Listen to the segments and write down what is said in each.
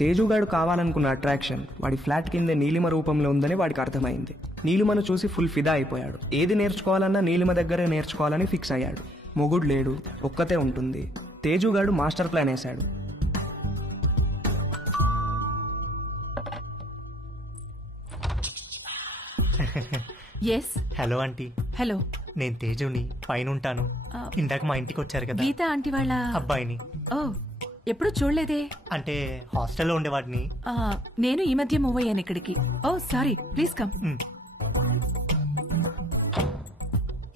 తేజుగాడు కావాలనుకున్న అట్రాక్షన్ వాడి ఫ్లాట్ కిందే నీలిమ రూపంలో ఉందని వాడికి అర్థమైంది. నీలిమను చూసి ఫుల్ ఫిదా అయిపోయాడు. ఏది నేర్చుకోవాలన్నా నీలిమ దగ్గరే నేర్చుకోవాలని ఫిక్స్ అయ్యాడు. మొగుడు లేడు, ఒక్కతే ఉంటుంది. తేజుగాడు మాస్టర్ ప్లాన్ వేశాడు. Hello aunty. హలో, నేను తేజుని, పైన ఉంటాను. ఇందాక మా ఇంటికి వచ్చారు కదా గీత ఆంటీ వాళ్ళ అబ్బాయిని. ఓ, ఎప్పుడు చూడలేదే. అంటే హాస్టల్లో ఉండేవాడిని. నేను ఈ మధ్య మూవ్ అయ్యాను ఇక్కడికి. ఓ సారీ, ప్లీజ్ కమ్.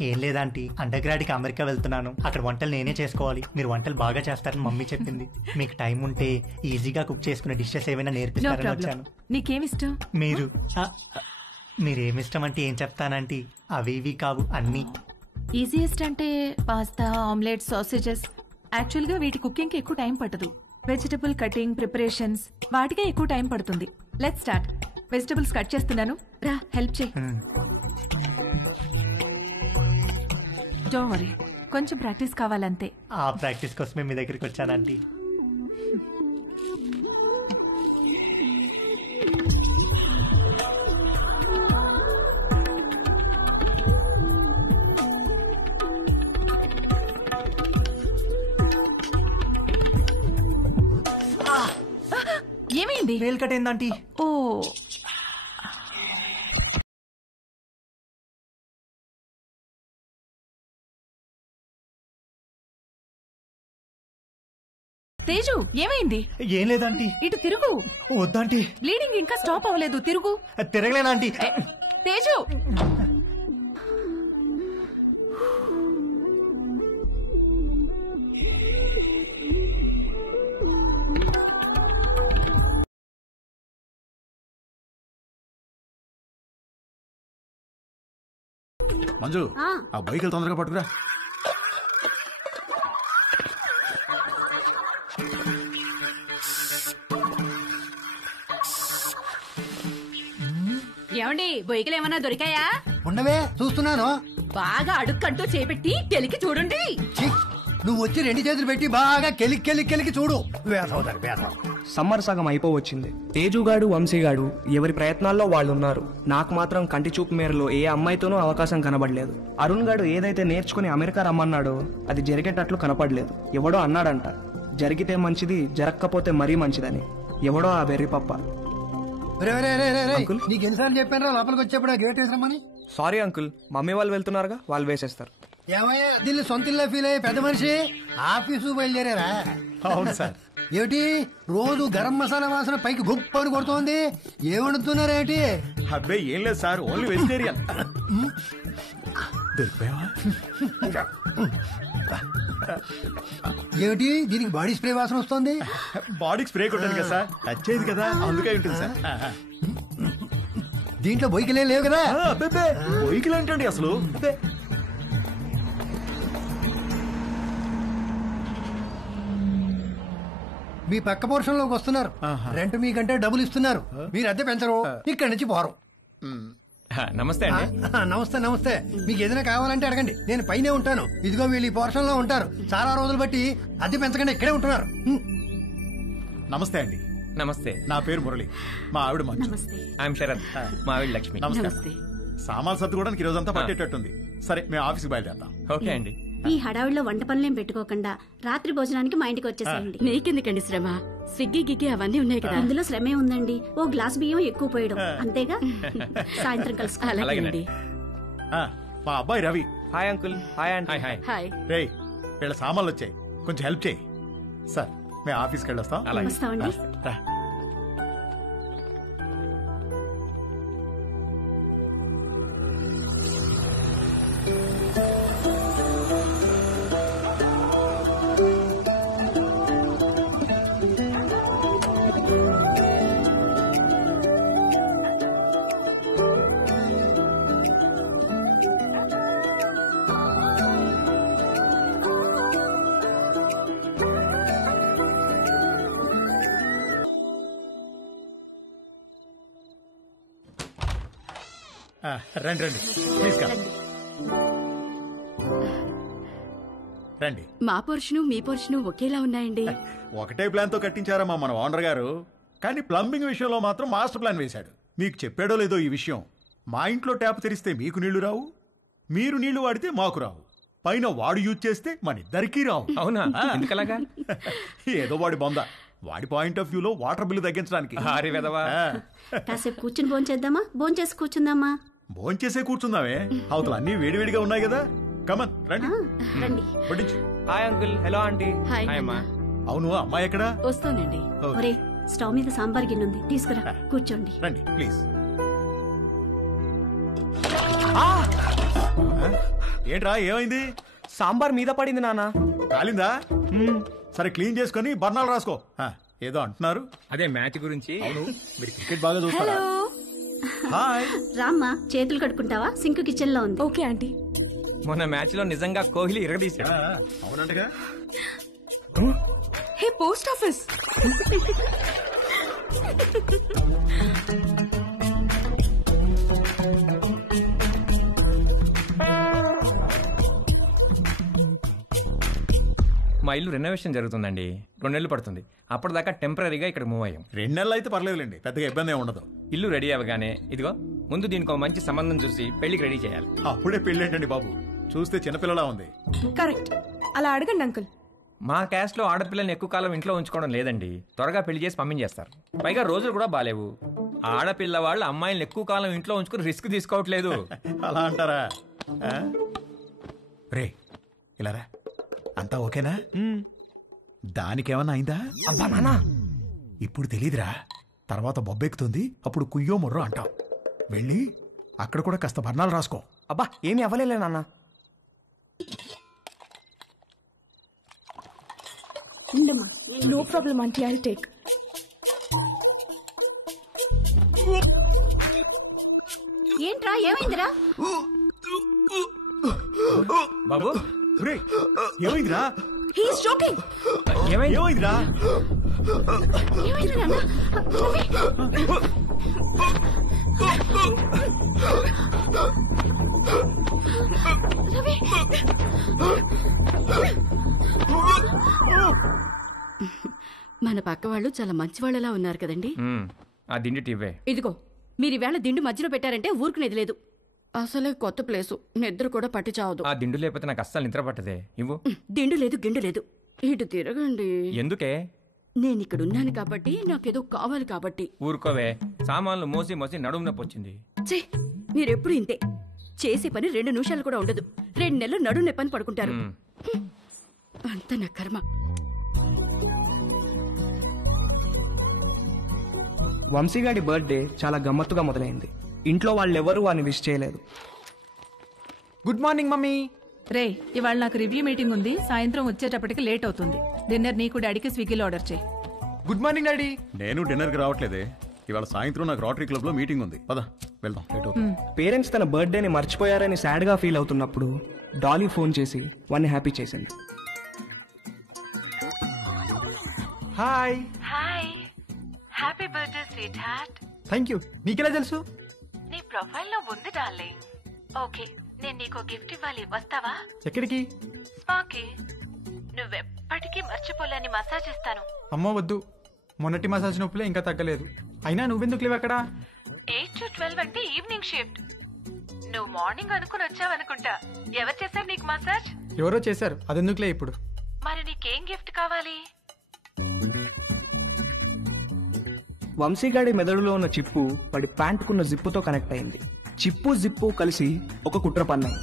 ఏం లేదాంటీ, అండర్ గ్రాడ్ కి అమెరికా వెళ్తున్నాను. అక్కడ వంటలు నేనే చేసుకోవాలి. మీరు వంటలు బాగా చేస్తారని మమ్మీ చెప్పింది. మీకు టైం ఉంటే ఈజీగా కుక్ చేసుకునే డిషెస్ ఏమైనా నేర్పిస్తారని వచ్చాను. నీకేమిష్టం? మీరేమిష్టం అంటే ఏం చెప్తానంటీ, అవి ఇవి కావు అన్ని. ఈజియెస్ట్ అంటే పాస్తా, ఆమ్లెట్, సాసేజెస్. యాక్చువల్ గా వీటి కుకింగ్ కి ఎక్కువ టైం పట్టదు. వెజిటబుల్ కటింగ్, ప్రిపరేషన్స్ వాటికే ఎక్కువ టైం పడుతుంది. Let's start. వెజిటబుల్స్ కట్ చేస్తున్నాను, రా హెల్ప్ చేయి. డోంట్ వరీ, కొంచెం ప్రాక్టీస్ కావాలంతే. ఆ ప్రాక్టీస్ కోసమే మీ దగ్గరికి వచ్చానంటీ. ఏమైంది? వేలు కట్టేందంటీ. ఓ, తేజు ఏమైంది? ఏం లేదంటీ. ఇటు తిరుగు. వద్దంటీ, బ్లీడింగ్ ఇంకా స్టాప్ అవ్వలేదు, తిరుగు. తిరగలేనంటీ. తేజు, మంజు, ఆ బైక్ తొందరగా పట్టుకురా. ఏమండి, బొయ్యకలు ఏమన్నా దొరికాయా? ఉండవే, చూస్తున్నాను. బాగా అడుక్కంటూ చేపెట్టి కెలికి చూడండి. నువ్వు వచ్చి 2 చేతులు పెట్టి బాగా కెలికి చూడు. వేసవుతారు వేసవు. సమ్మర్ సగం అయిపోవచ్చింది. తేజుగాడు, వంశీగాడు ఎవరి ప్రయత్నాల్లో వాళ్ళున్నారు. నాకు మాత్రం కంటి చూపు మేరలో ఏ అమ్మాయితోనూ అవకాశం కనబడలేదు. అరుణ్ గాడు ఏదైతే నేర్చుకుని అమెరికా రమ్మన్నాడో అది జరిగేటట్లు కనపడలేదు. ఎవడో అన్నాడంట, జరిగితే మంచిది, జరగకపోతే మరీ మంచిదని. ఎవడో ఆ వెర్రి పప్ప. నీకు ఎన్నిసార్లు చెప్పాను లోపలికి వచ్చేప్పుడు గేట్ వేసామని. సారీ అంకుల్, మమ్మీ వాళ్ళు వెళ్తున్నారుగా, వాళ్ళు వేసేస్తారు. ఏమయ్యా, దీన్ని సొంత ఇల్లు ఫీల్ అయ్యే పెద్ద మనిషి ఆఫీసు బయలుదేరారా? అవును సార్. ఏమిటి రోజు గరం మసాలా వాసన పైకి గుప్ప అని కొడుతోంది? ఏమడుతున్నారేమిటి? అబ్బే ఏం లేదు సార్, ఓన్లీ వెజిటేరియన్. దొరికిపోయావా? ఏమిటి దీనికి బాడీ స్ప్రే వాసన వస్తుంది? బాడీకి స్ప్రే కొట్టాను కదా సార్, టచ్ అయ్యింది కదా, అందుకే ఉంటుంది సార్. దీంట్లో బొయ్యికలే లేవు కదా? బొయ్యికలు ఏంటండి అసలు? మీ పక్క పోర్షన్ లోకి వస్తున్నారు. రెంట్ మీకంటే డబ్బులు ఇస్తున్నారు. మీరు అద్దె పెంచరు, ఇక్కడి నుంచి పోరు. నమస్తే అండి. నమస్తే నమస్తే. మీకు ఏదైనా కావాలంటే అడగండి, నేను పైనే ఉంటాను. ఇదిగో వీళ్ళు ఈ పోర్షన్ లో ఉంటారు. చాలా రోజులు బట్టి అద్దె పెంచకుండా ఇక్కడే ఉంటున్నారు. నమస్తే అండి. నమస్తే. నా పేరు మురళి, మా ఆవిడ మంజు. ఐఎమ్ శరత్, మా ఆవిడ లక్ష్మి. నమస్తే. సామాన్ సర్దుకోవడానికి ఈ రోజంతా పట్టేటట్టుంది. సరే, మేము ఆఫీస్కి బయలుదేరుతాం. ఓకే అండి. ఈ హడావిడిలో వంట పనులేం పెట్టుకోకుండా రాత్రి భోజనానికి మా ఇంటికి వచ్చేసేయండి. నీకెందుకండి శ్రమ? స్విగ్గీ గిగ్గి అవన్నీ ఉన్నాయి కదా. అందులో శ్రమే ఉందండి. ఓ గ్లాస్ బియ్యం ఎక్కువ పోయడం అంతేగా. సాయంత్రం కలుసుకోవాలి. అలాగేనండి. మా అబ్బాయి Ravi. Hi uncle. Hi aunty. Hi. Hi. రేయ్, వీళ్ళ సామాన్లు వచ్చాయి, కొంచెం హెల్ప్ చేయి. సార్, మేము ఆఫీస్కి వెళ్ళొస్తాం. వస్తామండి. రా. రండి రండి, ప్లీజ్ కమ్. రండి. మా పోర్షను మీ పోర్షను ఒకేలా ఉన్నాయండి. ఒకటే ప్లాన్ తో కట్టించారమ్మా మన ఓనర్ గారు. కానీ ప్లంబింగ్ విషయంలో మాత్రం మాస్టర్ ప్లాన్ వేశాడు. మీకు చెప్పాడో లేదో ఈ విషయం, మా ఇంట్లో ట్యాప్ తెరిస్తే మీకు నీళ్లు రావు, మీరు నీళ్లు వాడితే మాకు రావు, పైన వాడు యూజ్ చేస్తే మన ఇద్దరికీ రావు. అవునా? ఎందుకలాగా? ఏదో వాడి బొంద, వాడి పాయింట్ ఆఫ్ వ్యూలో వాటర్ బిల్లు తగ్గించడానికి. అరే వెదవా. కాసేపు కూర్చుని భోంచేద్దామా? భోంచేసి కూర్చుందామా? భోంచేసే కూర్చుందామే, అవతల అన్ని వేడివేడిగా ఉన్నాయి కదా. కమన్ రండి, రండి. వడ్డించు. Hi uncle. Hello aunty. Hi hi అమ్మా. అవును, అమ్మాయి ఎక్కడా? వస్తోందండి. ఒరే, స్టవ్ మీద సాంబార్ గిన్నె ఉంది, తీసుకురా. కూర్చోండి. రండి ప్లీజ్. ఏంట్రా, ఏమైంది? సాంబార్ మీద పడింది నాన్న. కాలిందా? సరే క్లీన్ చేసుకొని బర్ణాలు రాసుకో. ఏదో అంటున్నారు. అదే మ్యాచ్ గురించి. అవును, మీరు క్రికెట్ బాగా చూస్తారా? హాయ్. రామ్మా, చేతులు కడుక్కుంటావా? సింక్ కిచెన్ లో ఉంది. Okay aunty. మొన్న మ్యాచ్ లో నిజంగా కోహ్లీ ఇరగదీశాడు. అవునంటగా. Hey post office. మా ఇల్లు రెనోవేషన్ జరుగుతుందండి. 2 నెలలు పడుతుంది. అప్పటిదాకా టెంపరీగా ఇక్కడ మూవ్ అయ్యాం. 2 నెలలు అయితే పర్లేదులేండి, పెద్దగా ఇబ్బంది ఏమి ఉండదు. ఇల్లు రెడీ అవ్వగానే ఇదిగో ముందు దీనికి ఒక మంచి సంబంధం చూసి పెళ్లికి రెడీ చేయాలి. అప్పుడే పెళ్ళేంటండి బాబు, చూస్తే చిన్నపిల్లలా ఉంది. కరెక్ట్. అలా అడగండి అంకుల్. మా క్యాస్ట్ లో ఆడపిల్లని ఎక్కువ కాలం ఇంట్లో ఉంచుకోవడం లేదండి. త్వరగా పెళ్లి చేసి పంపించేస్తారు. పైగా రోజులు కూడా బాలేవు. ఆడపిల్ల వాళ్ళు అమ్మాయిలను ఎక్కువ కాలం ఇంట్లో ఉంచుకుని రిస్క్ తీసుకోవట్లేదు. అలా అంటారా? రే ఇలా రా, అంతా ఓకేనా? దానికేమన్నా అయిందా? అబ్బా నాన్న, ఇప్పుడు తెలీదురా, తర్వాత బొబ్బెక్కుతుంది, అప్పుడు కుయ్యో మొర్రో అంటాం. వెళ్ళి అక్కడ కూడా కాస్త బర్ణాలు రాసుకో. అబ్బా ఏమీ అవ్వలేలే నాన్న. ఉండమ్మా. No problem aunty, I take. ఏంట్రా, ఏమైందిరా? బాబు రే ఏమైందిరా? He is joking. ఏమైందిరా? ఏమైంది నాన్న? రవి. మన పక్క వాళ్ళు చాలా మంచి వాళ్ళలా ఉన్నారు కదండి. ఆ దిండి టీవే. ఇదిగో మీరు ఈవేళ దిండు మధ్యలో పెట్టారంటే ఊరుకునేది లేదు. అసలే కొత్త ప్లేసు, నిద్ర కూడా పట్టి చావదు. ఆ దిండు లేకపోతే నాకు అస్సలు నిద్ర పట్టదే. ఇవ్వు. దిండు లేదు, గిండు లేదు. ఇటు తిరగండి. ఎందుకే? నేను ఇక్కడ ఉన్నాను కాబట్టి, నాకేదో కావాలి కాబట్టి. ఊరుకోవే, సామాన్లు మోసి మోసి నడుము నొప్పి వచ్చింది. ఛే, మీరెప్పుడు ఇంతే. చేసే పని 2 నిమిషాలు కూడా ఉండదు. 2 నెలలు నడుము నొప్పని పడుకుంటారు. అంత నా కర్మ. వంశీగాడి బర్త్డే చాలా గమ్మత్తుగా మొదలైంది. ఇంట్లో వాళ్ళెవరూ వాడిని విష్ చేయలేదు. Good morning mummy. రే, ఇవాళ నాకు రివ్యూ మీటింగ్ ఉంది. సాయంత్రం వచ్చేటప్పటికి లేట్ అవుతుంది. డిన్నర్ నీకు డాడీకి స్విగ్గీలో ఆర్డర్ చేయి. Good morning daddy. నేను డిన్నర్కి రావట్లేదే, ఇవాళ సాయంత్రం నాకు రోటరీ క్లబ్ లో మీటింగ్ ఉంది. పద వెళ్దాం. పేరెంట్స్ తన బర్త్డేని మర్చిపోయారని సాడ్ గా ఫీల్ అవుతున్నప్పుడు డాలీ ఫోన్ చేసి వాడిని హ్యాపీ చేసింది. Hi. Hi, happy birthday sweet heart. Thank you. మీకెలా తెలుసు? నీ ప్రొఫైల్ లో ఉంది డార్లింగ్. ఓకే, నేను నీకు గిఫ్ట్ ఇవ్వాలి, వస్తావా? ఎక్కడికి? స్పాకి. నువ్వెప్పటికీ మర్చిపోలేని మసాజ్ ఇస్తాను. అమ్మో వద్దు, మొన్నటి మసాజ్ నొప్పులే ఇంకా తగ్గలేదు. అయినా నువ్వెందుకు లేవు అక్కడ? 8 to 12 అంటే ఈవినింగ్ షిఫ్ట్. నువ్వు మార్నింగ్ అనుకుని వచ్చావనుకుంటా. ఎవరు చేశారు నీకు మసాజ్? ఎవరో చేశారు, అదెందుకులే ఇప్పుడు. మరి నీకేం గిఫ్ట్ కావాలి? వంశీగాడి మెదడులో ఉన్న చిప్పు వాడి ప్యాంటుకున్న జిప్పుతో కనెక్ట్ అయింది. చిప్పు జిప్పు కలిసి ఒక కుట్ర పన్నాయి.